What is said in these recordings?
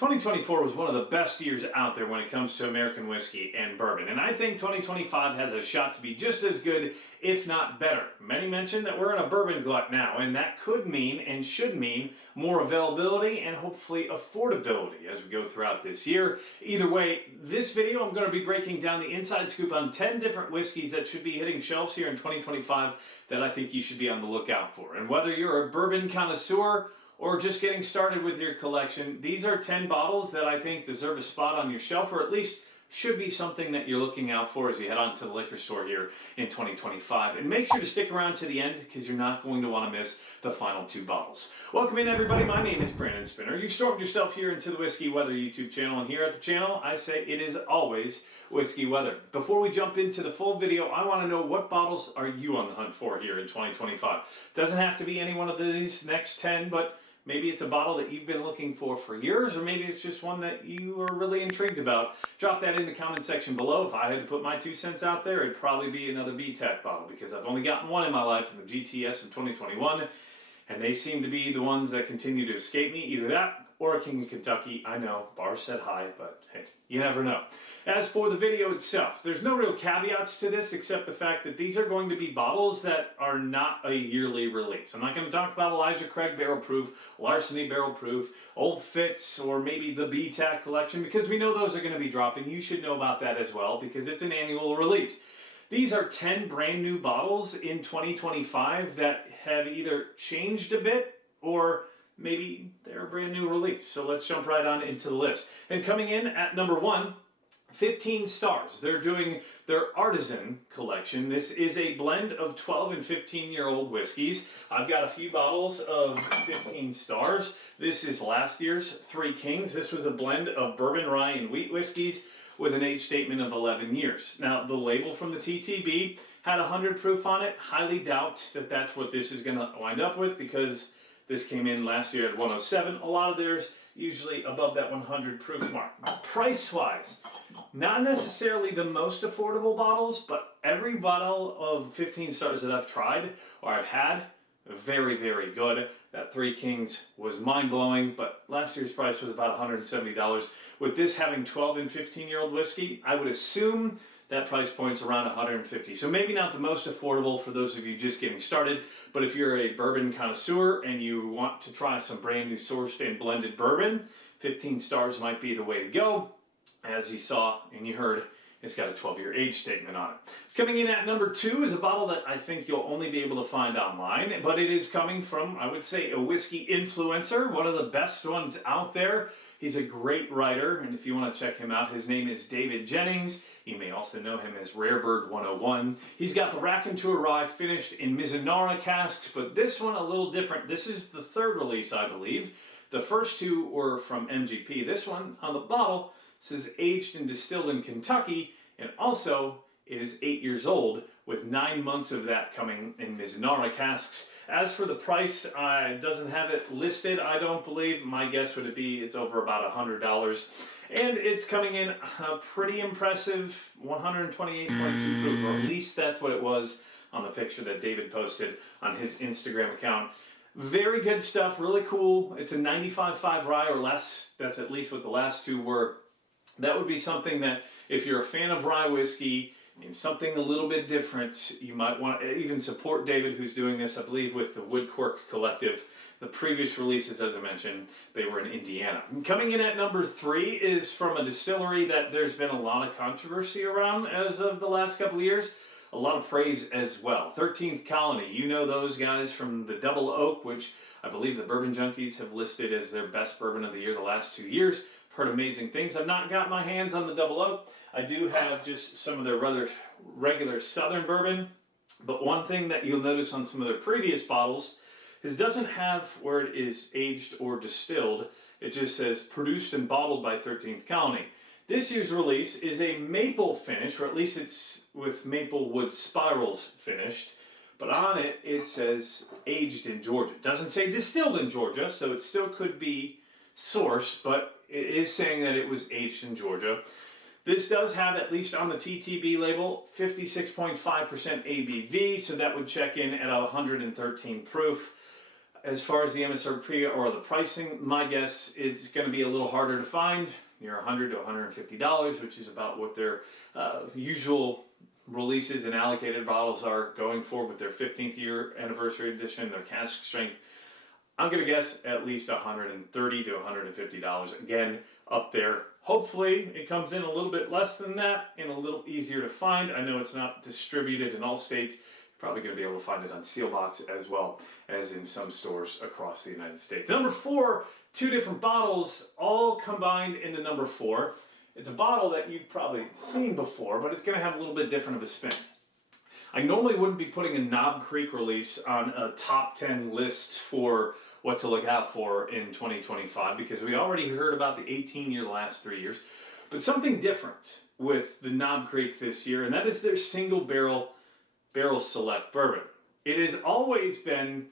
2024 was one of the best years out there when it comes to American whiskey and bourbon, and I think 2025 has a shot to be just as good, if not better. Many mention that we're in a bourbon glut now, and that could mean and should mean more availability and hopefully affordability as we go throughout this year. Either way, this video I'm going to be breaking down the inside scoop on 10 different whiskeys that should be hitting shelves here in 2025 that I think you should be on the lookout for. And whether you're a bourbon connoisseur or just getting started with your collection, these are 10 bottles that I think deserve a spot on your shelf, or at least should be something that you're looking out for as you head on to the liquor store here in 2025. And make sure to stick around to the end because you're not going to want to miss the final two bottles. Welcome in, everybody. My name is Brandon Spinner. You've stormed yourself here into the Whiskey Weather YouTube channel, and here at the channel, I say it is always Whiskey Weather. Before we jump into the full video, I want to know, what bottles are you on the hunt for here in 2025? Doesn't have to be any one of these next 10, but maybe it's a bottle that you've been looking for years, or maybe it's just one that you are really intrigued about. Drop that in the comment section below. If I had to put my 2 cents out there, it'd probably be another BTAC bottle, because I've only gotten one in my life, in the GTS in 2021, and they seem to be the ones that continue to escape me. Either that or a King of Kentucky. I know, bar set high, but hey, you never know. As for the video itself, there's no real caveats to this except the fact that these are going to be bottles that are not a yearly release. I'm not going to talk about Elijah Craig Barrel Proof, Larceny Barrel Proof, Old Fitz, or maybe the BTAC collection, because we know those are going to be dropping. You should know about that as well, because it's an annual release. These are 10 brand new bottles in 2025 that have either changed a bit or maybe they're a brand new release. So let's jump right on into the list. And coming in at number 1, 15 Stars. They're doing their Artisan collection. This is a blend of 12 and 15-year-old whiskeys. I've got a few bottles of 15 Stars. This is last year's Three Kings. This was a blend of bourbon, rye, and wheat whiskeys with an age statement of 11 years. Now, the label from the TTB had 100 proof on it. Highly doubt that that's what this is going to wind up with, because this came in last year at 107. A lot of theirs usually above that 100 proof mark. Price-wise, not necessarily the most affordable bottles, but every bottle of 15 Stars that I've tried or I've had, very, very good. That Three Kings was mind-blowing, but last year's price was about $170. With this having 12 and 15-year-old whiskey, I would assume that price point's around $150. So maybe not the most affordable for those of you just getting started, but if you're a bourbon connoisseur and you want to try some brand new sourced and blended bourbon, 15 Stars might be the way to go. As you saw and you heard, it's got a 12-year age statement on it. Coming in at number 2 is a bottle that I think you'll only be able to find online, but it is coming from, I would say, a whiskey influencer, one of the best ones out there. He's a great writer, and if you want to check him out, his name is David Jennings. You may also know him as Rarebird 101. He's got the Raconteur Rye finished in Mizunara casks, but this one a little different. This is the 3rd release, I believe. The first 2 were from MGP. This one on the bottle says aged and distilled in Kentucky, and also it is 8 years old, with 9 months of that coming in Mizunara casks. As for the price, it doesn't have it listed, I don't believe. My guess would be it's over about $100. And it's coming in a pretty impressive 128.2 proof, or at least that's what it was on the picture that David posted on his Instagram account. Very good stuff, really cool. It's a 95.5 rye or less. That's at least what the last 2 were. That would be something that, if you're a fan of rye whiskey and something a little bit different, you might want to even support David, who's doing this, I believe, with the Woodcork Collective. The previous releases, as I mentioned, they were in Indiana. Coming in at number 3 is from a distillery that there's been a lot of controversy around as of the last couple of years. A lot of praise as well. 13th Colony, you know those guys from the Double Oak, which I believe the Bourbon Junkies have listed as their best bourbon of the year the last 2 years. Heard amazing things. I've not got my hands on the Double Oak. I do have just some of their rather regular Southern bourbon, but one thing that you'll notice on some of their previous bottles is it doesn't have where it is aged or distilled. It just says produced and bottled by 13th Colony. This year's release is a maple finish, or at least it's with maple wood spirals finished, but on it, it says aged in Georgia. It doesn't say distilled in Georgia, so it still could be sourced, but it is saying that it was aged in Georgia. This does have, at least on the TTB label, 56.5% ABV, so that would check in at 113 proof. As far as the MSRP or the pricing, my guess it's going to be a little harder to find, near $100 to $150, which is about what their usual releases and allocated bottles are going for with their 15th year anniversary edition, their cask strength. I'm going to guess at least $130 to $150. Again, up there. Hopefully it comes in a little bit less than that and a little easier to find. I know it's not distributed in all states. You're probably going to be able to find it on Sealbox as well as in some stores across the United States. Number 4, 2 different bottles all combined into number 4. It's a bottle that you've probably seen before, but it's going to have a little bit different of a spin. I normally wouldn't be putting a Knob Creek release on a top 10 list for what to look out for in 2025 because we already heard about the 18-year the last 3 years. But something different with the Knob Creek this year, and that is their single barrel select bourbon. It has always been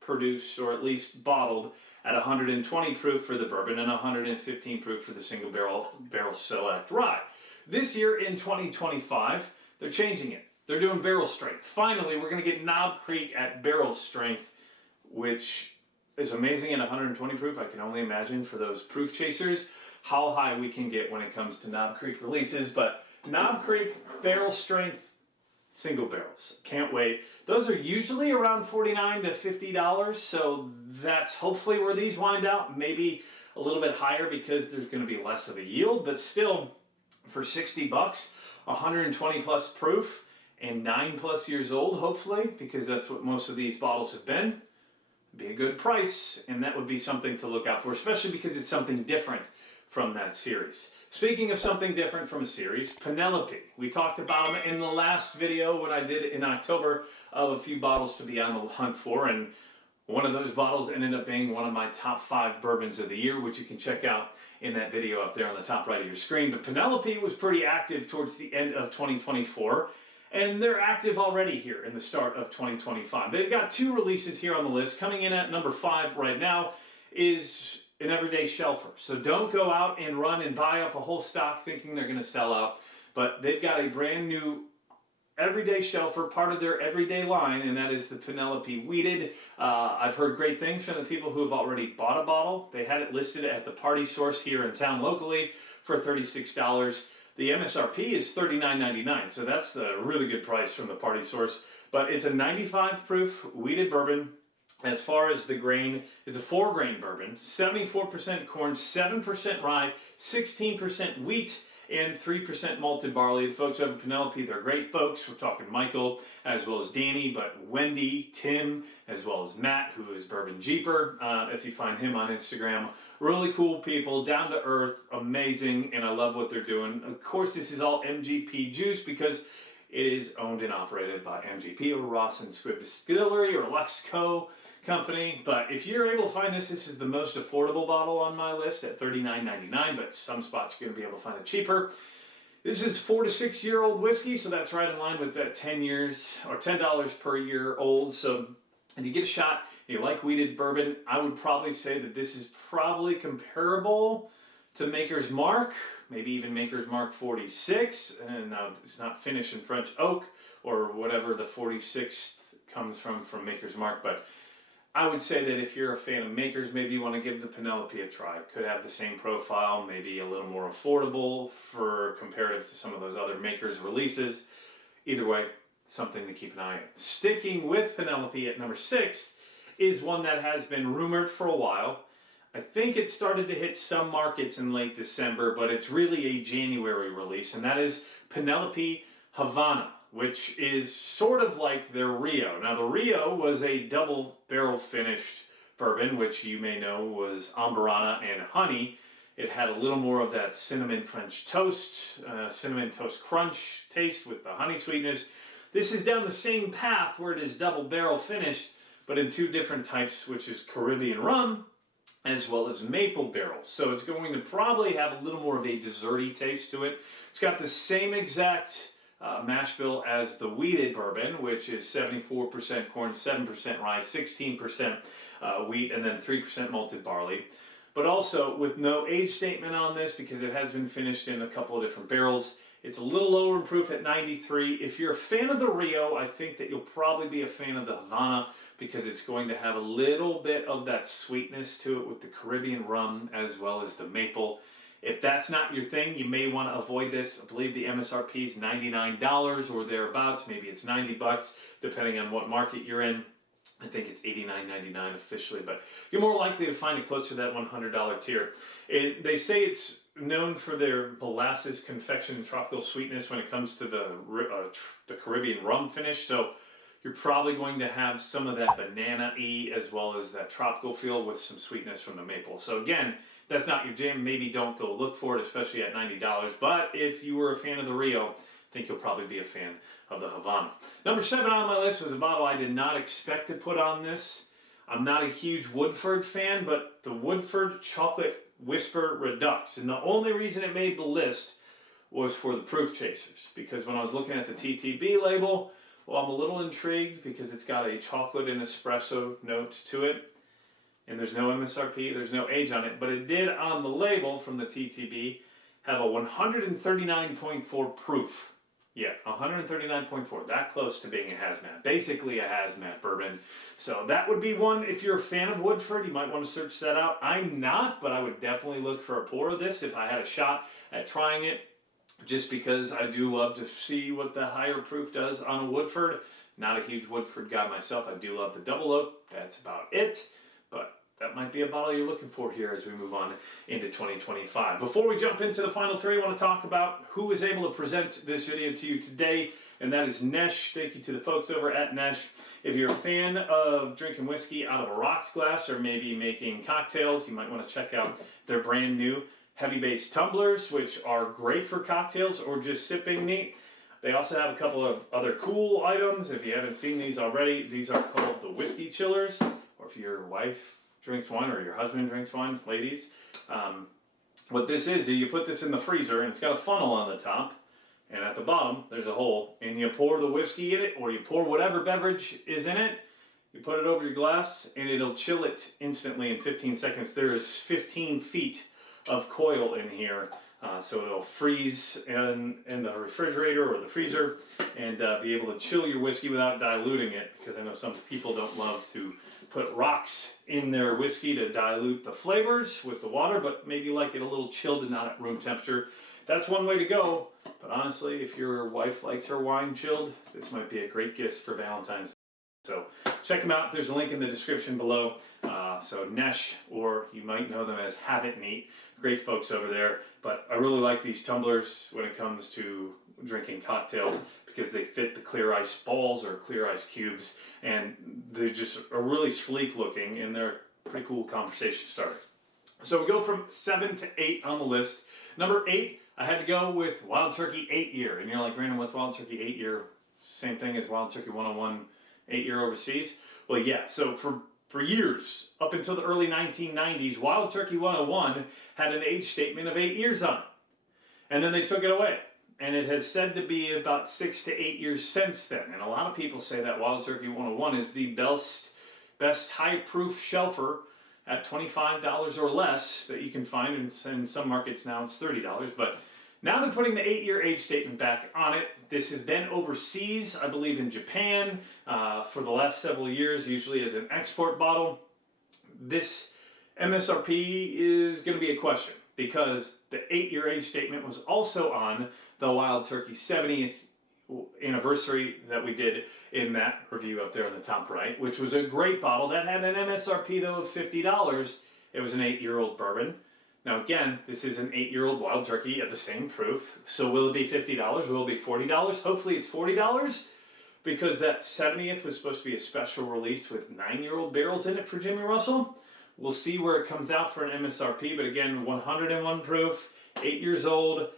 produced, or at least bottled, at 120 proof for the bourbon and 115 proof for the single barrel select rye. This year in 2025, they're changing it. They're doing barrel strength. Finally, we're going to get Knob Creek at barrel strength, which is amazing at 120 proof. I can only imagine for those proof chasers how high we can get when it comes to Knob Creek releases. But Knob Creek barrel strength single barrels. Can't wait. Those are usually around $49 to $50, so that's hopefully where these wind out. Maybe a little bit higher because there's going to be less of a yield, but still for $60, 120 plus proof and 9+ years old, hopefully, because that's what most of these bottles have been. Be a good price, and that would be something to look out for, especially because it's something different from that series. Speaking of something different from a series, Penelope. We talked about them in the last video when I did it in October of a few bottles to be on the hunt for, and one of those bottles ended up being one of my top 5 bourbons of the year, which you can check out in that video up there on the top right of your screen. But Penelope was pretty active towards the end of 2024. And they're active already here in the start of 2025. They've got 2 releases here on the list. Coming in at number 5 right now is an everyday shelfer. So don't go out and run and buy up a whole stock thinking they're going to sell out. But they've got a brand new everyday shelfer, part of their everyday line, and that is the Penelope Wheated. I've heard great things from the people who have already bought a bottle. They had it listed at the Party Source here in town locally for $36. The MSRP is $39.99, so that's the really good price from the Party Source. But it's a 95 proof wheated bourbon. As far as the grain, it's a 4-grain bourbon, 74% corn, 7% rye, 16% wheat, and 3% malted barley. The folks over at Penelope, they're great folks. We're talking Michael, as well as Danny, but Wendy, Tim, as well as Matt, who is Bourbon Jeeper, if you find him on Instagram. Really cool people, down to earth, amazing, and I love what they're doing. Of course, this is all MGP juice because it is owned and operated by MGP or Ross and Squibb Distillery or Luxco Company. But if you're able to find this, this is the most affordable bottle on my list at $39.99, but some spots you're going to be able to find it cheaper. This is 4 to 6 year old whiskey, so that's right in line with that 10 years or $10 per year old. So if you get a shot, you like wheated bourbon, I would probably say that this is probably comparable to Maker's Mark, maybe even Maker's Mark 46. And now it's not finished in French oak or whatever the 46th comes from Maker's Mark, but I would say that if you're a fan of Makers, maybe you want to give the Penelope a try. It could have the same profile, maybe a little more affordable for comparative to some of those other Makers releases. Either way, something to keep an eye on. Sticking with Penelope at number 6 is one that has been rumored for a while. I think it started to hit some markets in late December, but it's really a January release, and that is Penelope Havana, which is sort of like their Rio. Now, the Rio was a double barrel finished bourbon, which you may know was Amburana and honey. It had a little more of that cinnamon French toast, cinnamon toast crunch taste with the honey sweetness. This is down the same path where it is double barrel finished, but in 2 different types, which is Caribbean rum as well as maple barrels. So it's going to probably have a little more of a desserty taste to it. It's got the same exact mash bill as the wheated bourbon, which is 74% corn, 7% rye, 16% wheat, and then 3% malted barley. But also with no age statement on this because it has been finished in a couple of different barrels. It's a little lower in proof at 93. If you're a fan of the Rio, I think that you'll probably be a fan of the Havana because it's going to have a little bit of that sweetness to it with the Caribbean rum as well as the maple. If that's not your thing, you may want to avoid this. I believe the MSRP is $99 or thereabouts. Maybe it's $90 depending on what market you're in. I think it's $89.99 officially, but you're more likely to find it closer to that $100 tier. They say it's known for their molasses confection and tropical sweetness when it comes to the Caribbean rum finish. So you're probably going to have some of that banana-y as well as that tropical feel with some sweetness from the maple. So again, that's not your jam. Maybe don't go look for it, especially at $90. But if you were a fan of the Rio, I think you'll probably be a fan of the Havana. Number 7 on my list was a bottle I did not expect to put on this. I'm not a huge Woodford fan, but the Woodford Chocolate Whisper Redux. And the only reason it made the list was for the proof chasers. Because when I was looking at the TTB label, well, I'm a little intrigued because it's got a chocolate and espresso note to it. And there's no MSRP, there's no age on it. But it did on the label from the TTB have a 139.4 proof. Yeah, 139.4, that close to being a hazmat. Basically a hazmat bourbon. So that would be one, if you're a fan of Woodford, you might want to search that out. I'm not, but I would definitely look for a pour of this if I had a shot at trying it, just because I do love to see what the higher proof does on a Woodford. Not a huge Woodford guy myself. I do love the double oak. That's about it. But that might be a bottle you're looking for here as we move on into 2025. Before we jump into the final three, I want to talk about who is able to present this video to you today, and that is Nesh. Thank you to the folks over at Nesh. If you're a fan of drinking whiskey out of a rocks glass or maybe making cocktails, you might want to check out their brand new heavy base tumblers, which are great for cocktails or just sipping neat. They also have a couple of other cool items. If you haven't seen these already, these are called the whiskey chillers, or if your wife drinks wine or your husband drinks wine, ladies. What this is you put this in the freezer and it's got a funnel on the top, and at the bottom there's a hole, and you pour the whiskey in it, or you pour whatever beverage is in it, you put it over your glass and it'll chill it instantly in 15 seconds. There is 15 feet of coil in here, so it'll freeze in the refrigerator or the freezer and be able to chill your whiskey without diluting it, because I know some people don't love to put rocks in their whiskey to dilute the flavors with the water, but maybe like it a little chilled and not at room temperature. That's one way to go, but honestly, if your wife likes her wine chilled, this might be a great gift for Valentine's Day. So check them out. There's a link in the description below. So Nesh, or you might know them as Have It Neat. Great folks over there. But I really like these tumblers when it comes to drinking cocktails, because they fit the clear ice balls or clear ice cubes, and they just are really sleek looking, and they're a pretty cool conversation starter. So we go from 7 to 8 on the list. Number 8, I had to go with Wild Turkey 8-year. And you're like, Brandon, what's Wild Turkey 8-year? Same thing as Wild Turkey 101 8-year overseas? Well, yeah, so for years, up until the early 1990s, Wild Turkey 101 had an age statement of 8 years on it. And then they took it away. And it has said to be about 6 to 8 years since then. And a lot of people say that Wild Turkey 101 is the best high-proof shelfer at $25 or less that you can find. In some markets now it's $30. But now they're putting the 8-year age statement back on it. This has been overseas, I believe in Japan, for the last several years, usually as an export bottle. This MSRP is going to be a question, because the 8-year age statement was also on the Wild Turkey 70th anniversary that we did in that review up there on the top right, which was a great bottle. That had an MSRP, though, of $50. It was an 8-year-old bourbon. Now, again, this is an 8-year-old Wild Turkey at the same proof. So will it be $50? Will it be $40? Hopefully it's $40, because that 70th was supposed to be a special release with 9-year-old barrels in it for Jimmy Russell. We'll see where it comes out for an MSRP, but again, 101 proof, 8 years old.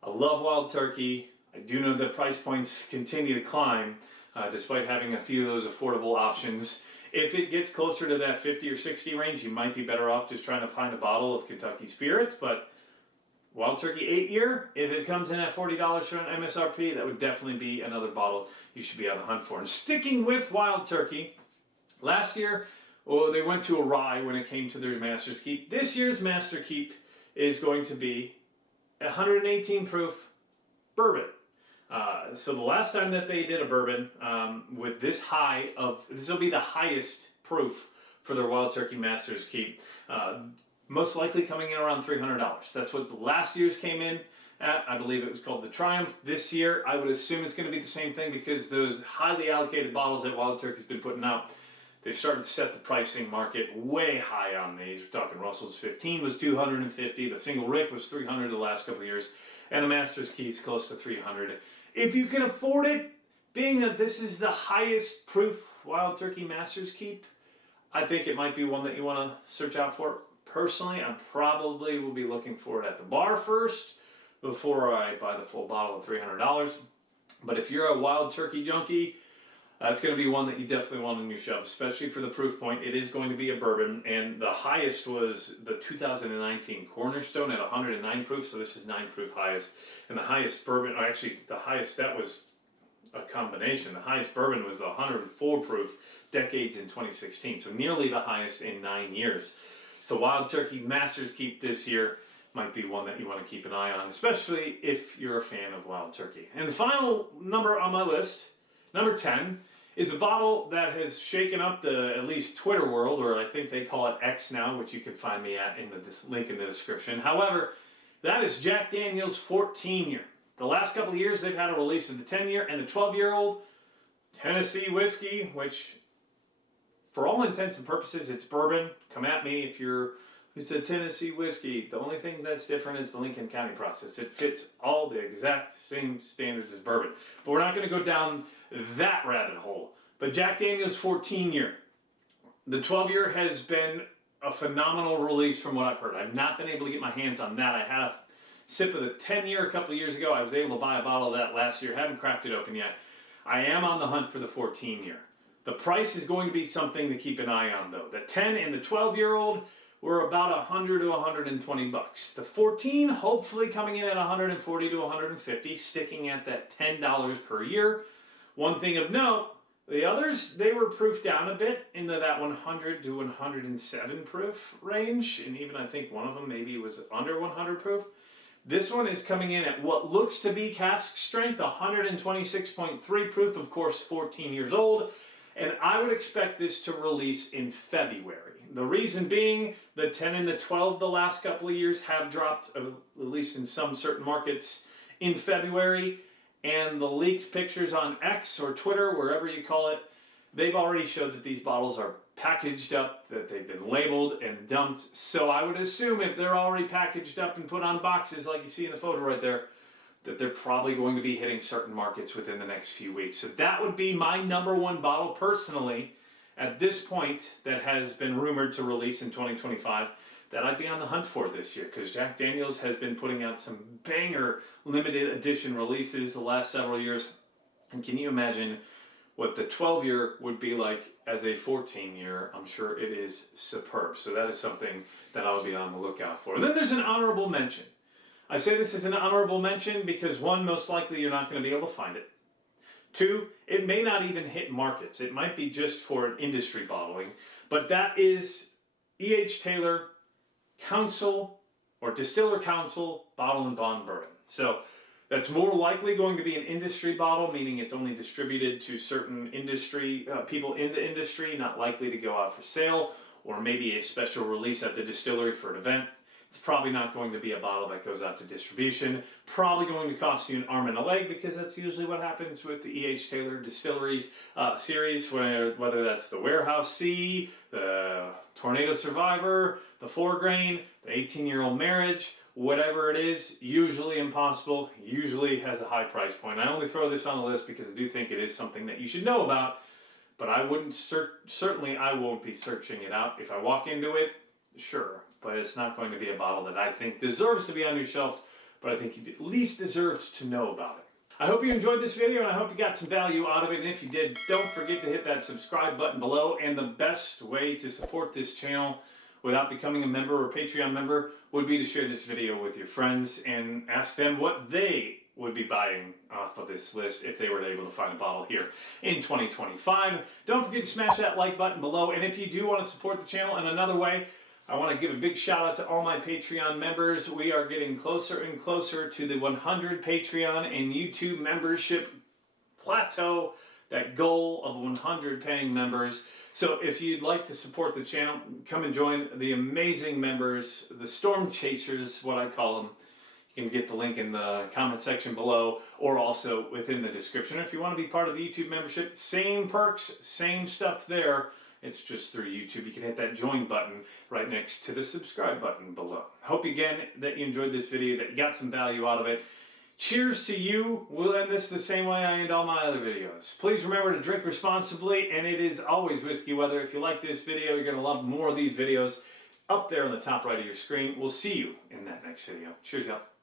I love Wild Turkey. I do know that price points continue to climb, despite having a few of those affordable options. If it gets closer to that 50 or 60 range, you might be better off just trying to find a bottle of Kentucky Spirit. But Wild Turkey 8-year, if it comes in at $40 for an MSRP, that would definitely be another bottle you should be on the hunt for. And sticking with Wild Turkey, last year, they went to a rye when it came to their Master's Keep. This year's Master Keep is going to be 118 proof, bourbon. So the last time that they did a bourbon with this this will be the highest proof for their Wild Turkey Masters Keep. Most likely coming in around $300. That's what the last year's came in at. I believe it was called the Triumph. This year, I would assume it's going to be the same thing because those highly allocated bottles that Wild Turkey's been putting out, they started to set the pricing market way high on these. We're talking Russell's 15 was $250, the Single Rick was $300 the last couple of years, and the Masters Key's close to $300. If you can afford it, being that this is the highest proof Wild Turkey Masters Keep, I think it might be one that you want to search out for. Personally, I probably will be looking for it at the bar first before I buy the full bottle of $300. But if you're a Wild Turkey junkie, that's going to be one that you definitely want on your shelf, especially for the proof point. It is going to be a bourbon, and the highest was the 2019 Cornerstone at 109 proof, so this is 9 proof highest. And the highest bourbon, or actually the highest, that was a combination. The highest bourbon was the 104 proof, Decades in 2016, so nearly the highest in 9 years. So Wild Turkey Masters Keep this year might be one that you want to keep an eye on, especially if you're a fan of Wild Turkey. And the final number on my list, number 10, is a bottle that has shaken up the, at least Twitter world, or I think they call it X now, which you can find me at in the link in the description. However, that is Jack Daniel's 14 year. The last couple of years, they've had a release of the 10 year and the 12-year-old Tennessee whiskey, which for all intents and purposes, it's bourbon. Come at me if it's a Tennessee whiskey. The only thing that's different is the Lincoln County process. It fits all the exact same standards as bourbon. But we're not going to go down that rabbit hole. But Jack Daniel's 14 year. The 12 year has been a phenomenal release from what I've heard. I've not been able to get my hands on that. I had a sip of the 10 year a couple of years ago. I was able to buy a bottle of that last year. Haven't cracked it open yet. I am on the hunt for the 14 year. The price is going to be something to keep an eye on though. The 10 and the 12-year-old were about 100 to 120 bucks. The 14 hopefully coming in at 140 to 150, sticking at that $10 per year. One thing of note, the others, they were proofed down a bit into that 100 to 107 proof range, and even I think one of them maybe was under 100 proof. This one is coming in at what looks to be cask strength, 126.3 proof, of course 14 years old. And I would expect this to release in February. The reason being, the 10 and the 12 the last couple of years have dropped, at least in some certain markets, in February. And the leaked pictures on X or Twitter, wherever you call it, they've already showed that these bottles are packaged up, that they've been labeled and dumped. So I would assume if they're already packaged up and put on boxes like you see in the photo right there, that they're probably going to be hitting certain markets within the next few weeks. So that would be my number one bottle personally at this point that has been rumored to release in 2025 that I'd be on the hunt for this year, because Jack Daniel's has been putting out some banger limited edition releases the last several years. And can you imagine what the 12-year would be like as a 14-year? I'm sure it is superb. So that is something that I'll be on the lookout for. And then there's an honorable mention. I say this is an honorable mention because one, most likely you're not going to be able to find it. Two, it may not even hit markets. It might be just for industry bottling. But that is E.H. Taylor Council or Distiller Council Bottle and Bond Bourbon. So that's more likely going to be an industry bottle, meaning it's only distributed to certain industry people in the industry, not likely to go out for sale, or maybe a special release at the distillery for an event. It's probably not going to be a bottle that goes out to distribution. Probably going to cost you an arm and a leg, because that's usually what happens with the E.H. Taylor Distilleries series, whether that's the Warehouse C, the Tornado Survivor, the 4 Grain, the 18-year-old Marriage, whatever it is, usually impossible, usually has a high price point. I only throw this on the list because I do think it is something that you should know about, but I wouldn't, certainly I won't be searching it out. If I walk into it, sure. But it's not going to be a bottle that I think deserves to be on your shelf, but I think you at least deserved to know about it. I hope you enjoyed this video, and I hope you got some value out of it. And if you did, don't forget to hit that subscribe button below. And the best way to support this channel without becoming a member or Patreon member would be to share this video with your friends and ask them what they would be buying off of this list if they were able to find a bottle here in 2025. Don't forget to smash that like button below. And if you do want to support the channel in another way, I want to give a big shout out to all my Patreon members. We are getting closer and closer to the 100 Patreon and YouTube membership plateau, that goal of 100 paying members. So if you'd like to support the channel, come and join the amazing members, the Storm Chasers, what I call them. You can get the link in the comment section below or also within the description. If you want to be part of the YouTube membership, same perks, same stuff there. It's just through YouTube. You can hit that join button right next to the subscribe button below. Hope again that you enjoyed this video, that you got some value out of it. Cheers to you. We'll end this the same way I end all my other videos. Please remember to drink responsibly, and it is always whiskey weather. If you like this video, you're going to love more of these videos up there on the top right of your screen. We'll see you in that next video. Cheers, y'all.